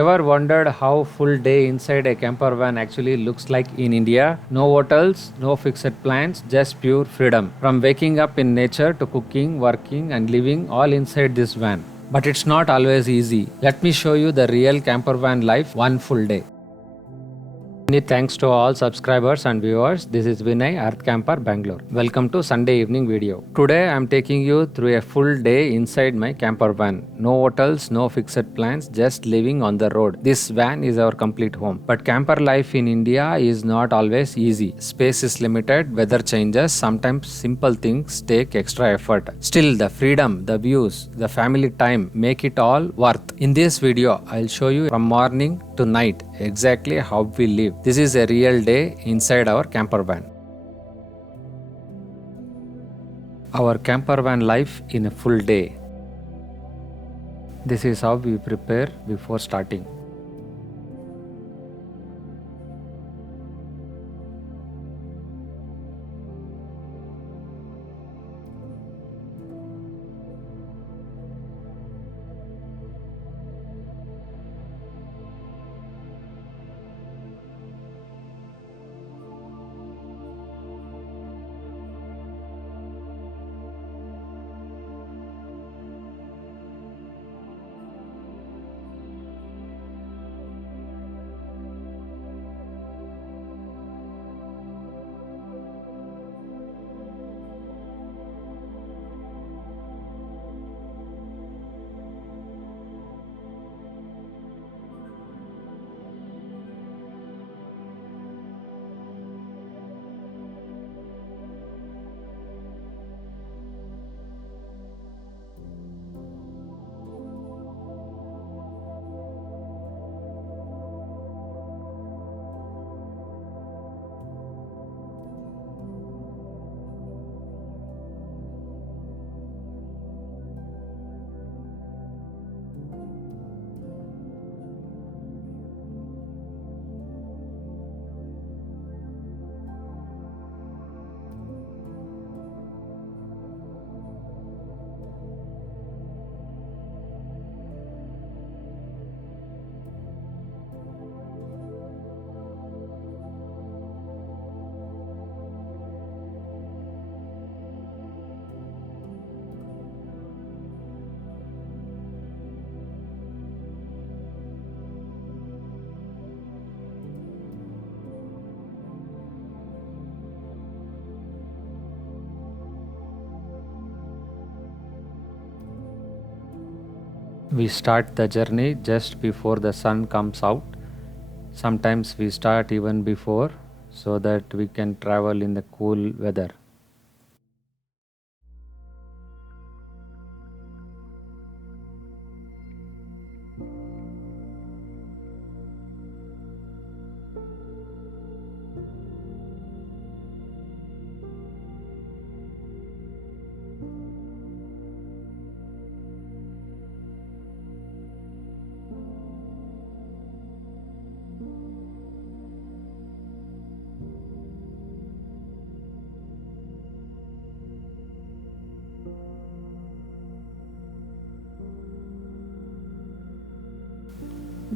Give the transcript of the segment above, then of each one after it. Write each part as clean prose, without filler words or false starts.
Ever wondered how full day inside a camper van actually looks like in India? No hotels, no fixed plans, just pure freedom. From waking up in nature to cooking, working and living all inside this van. But it's not always easy. Let me show you the real camper van life one full day. Many thanks to all subscribers and viewers. This is Vinay, EarthCamper, Bangalore. Welcome to Sunday evening video. Today I am taking you through a full day inside my camper van. No hotels, no fixed plans, just living on the road. This van is our complete home. But camper life in India is not always easy. Space is limited, weather changes, sometimes simple things take extra effort. Still, the freedom, the views, the family time make it all worth. In this video, I'll show you from morning to night exactly how we live. This is a real day inside our camper van. Our camper van life in a full day. This is how we prepare before starting. We start the journey just before the sun comes out. Sometimes we start even before so that we can travel in the cool weather.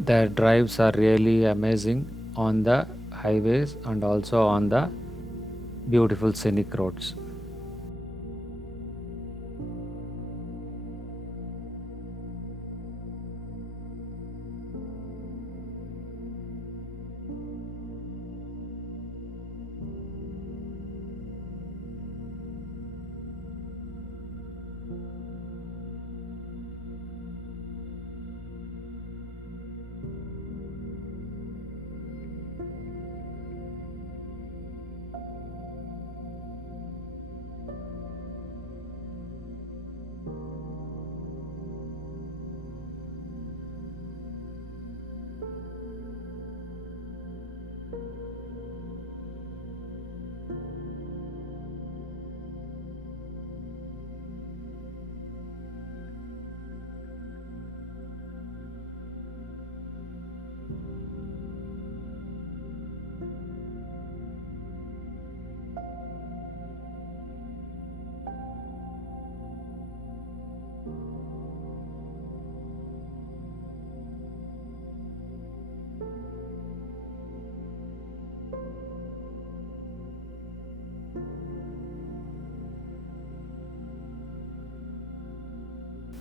The drives are really amazing on the highways and also on the beautiful scenic roads.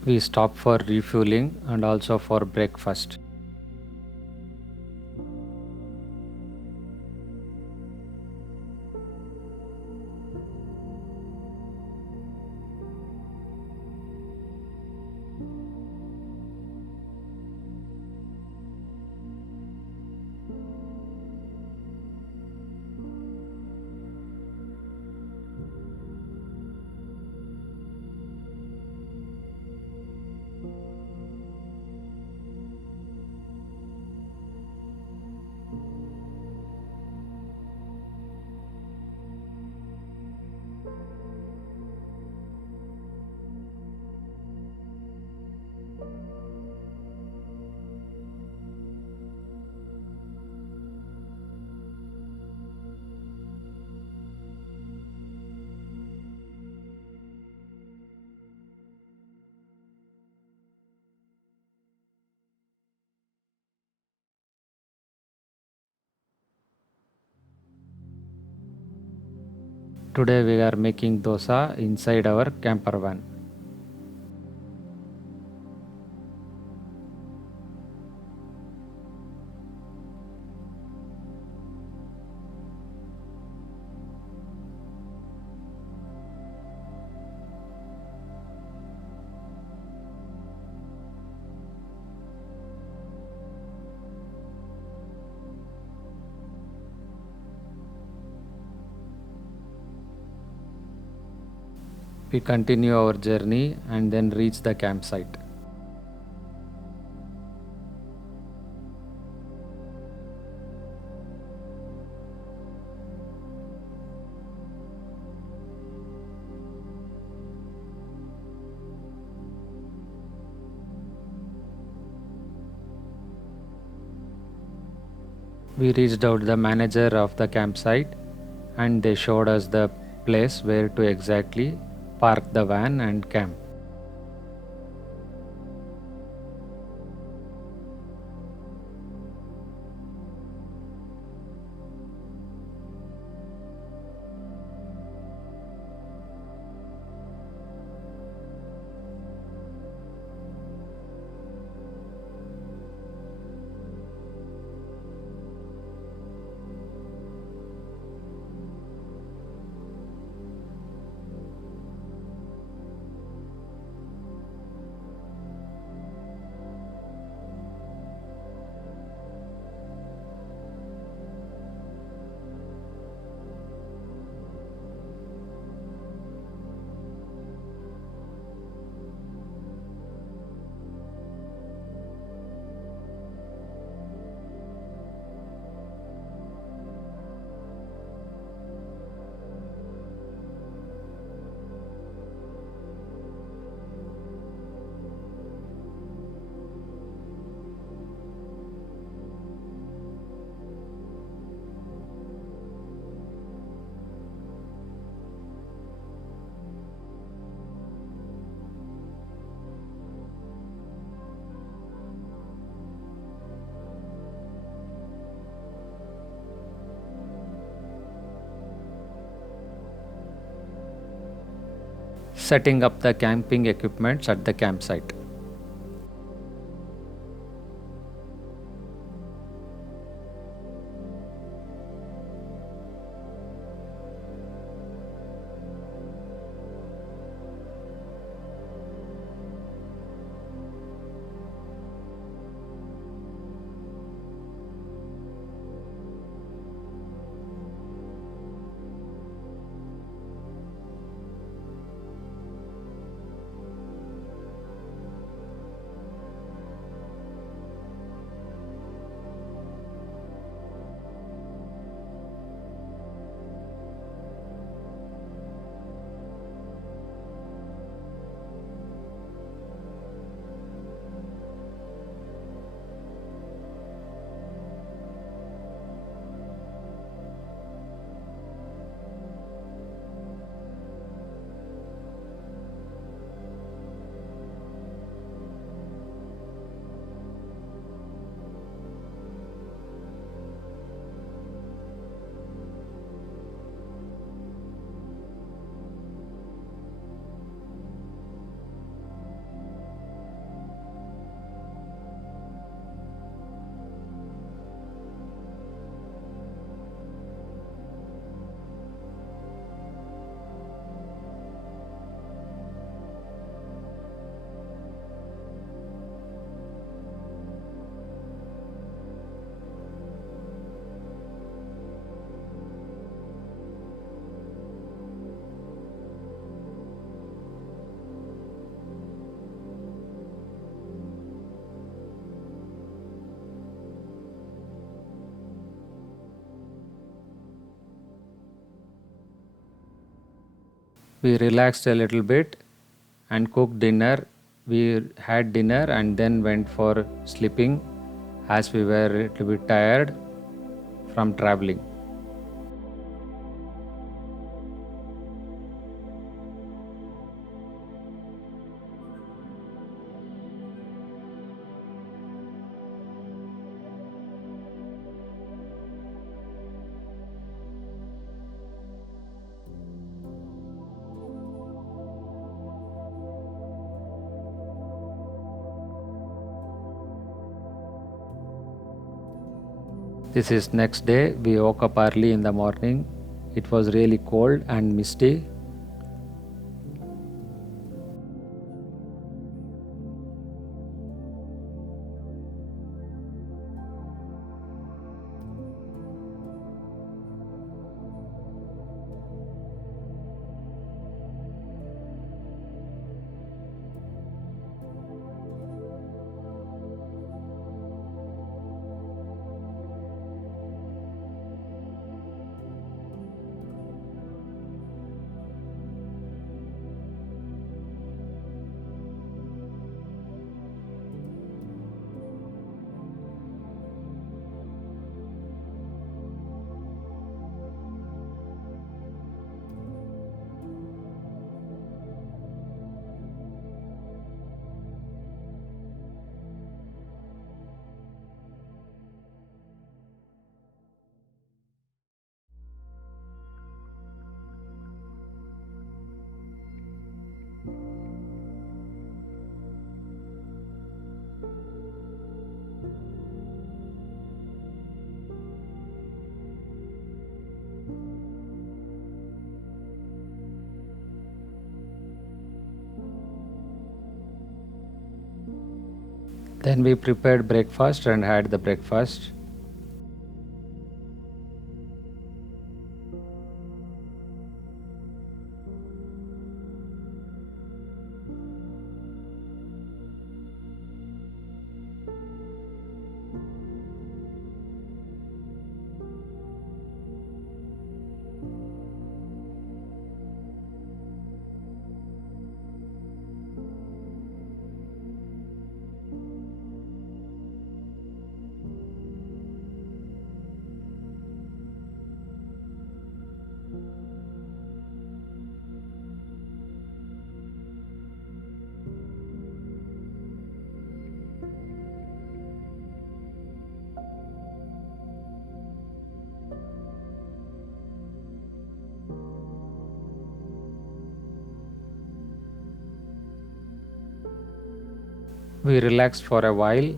We stop for refueling and also for breakfast. Today we are making dosa inside our camper van. We continue our journey and then reach the campsite. We reached out the manager of the campsite and they showed us the place where to exactly park the van and camp. Setting up the camping equipment at the campsite. We relaxed a little bit and cooked dinner. We had dinner and then went for sleeping as we were a little bit tired from traveling. This is next day. We woke up early in the morning. It was really cold and misty. Then we prepared breakfast and had the breakfast. We relaxed for a while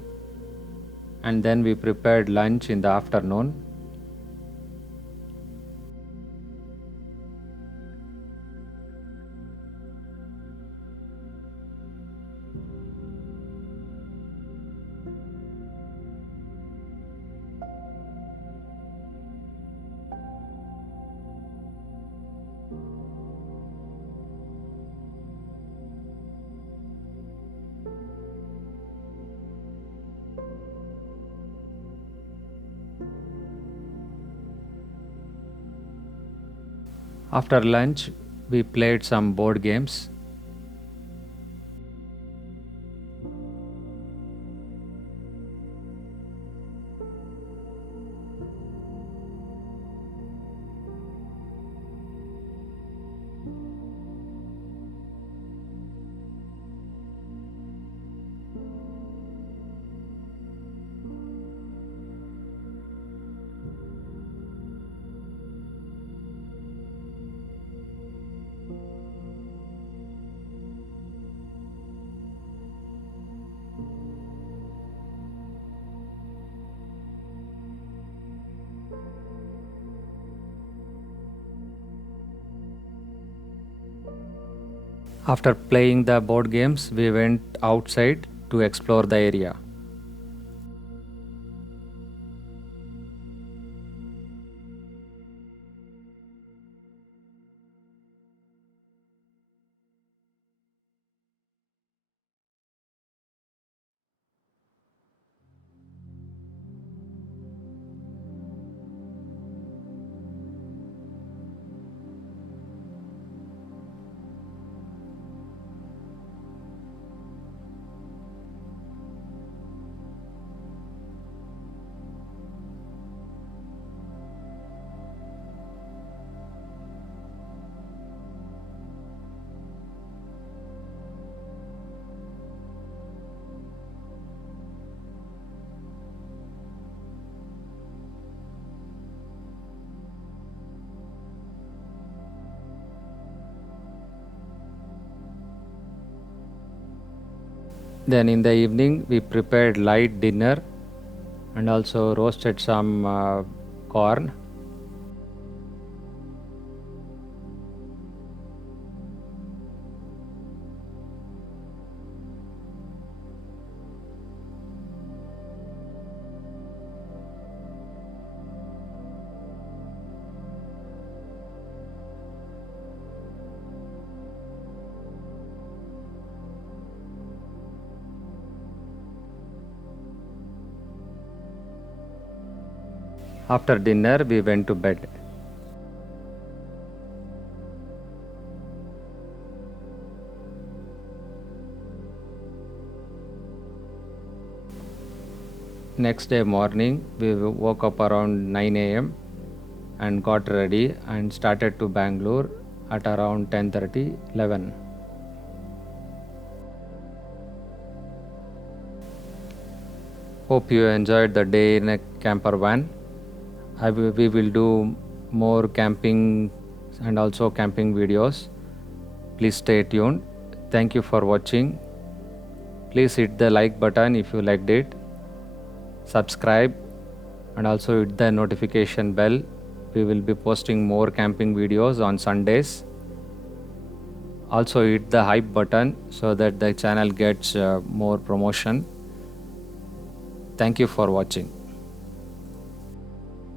and then we prepared lunch in the afternoon. After lunch, we played some board games. After playing the board games, we went outside to explore the area. Then in the evening, we prepared light dinner and also roasted some corn. After dinner, we went to bed. Next day morning, we woke up around 9 a.m. and got ready and started to Bangalore at around 10:30, 11. Hope you enjoyed the day in a camper van. We will do more camping and also camping videos. Please stay tuned. Thank you for watching. Please hit the like button if you liked it. Subscribe and also hit the notification bell. We will be posting more camping videos on Sundays. Also hit the hype button so that the channel gets more promotion. Thank you for watching.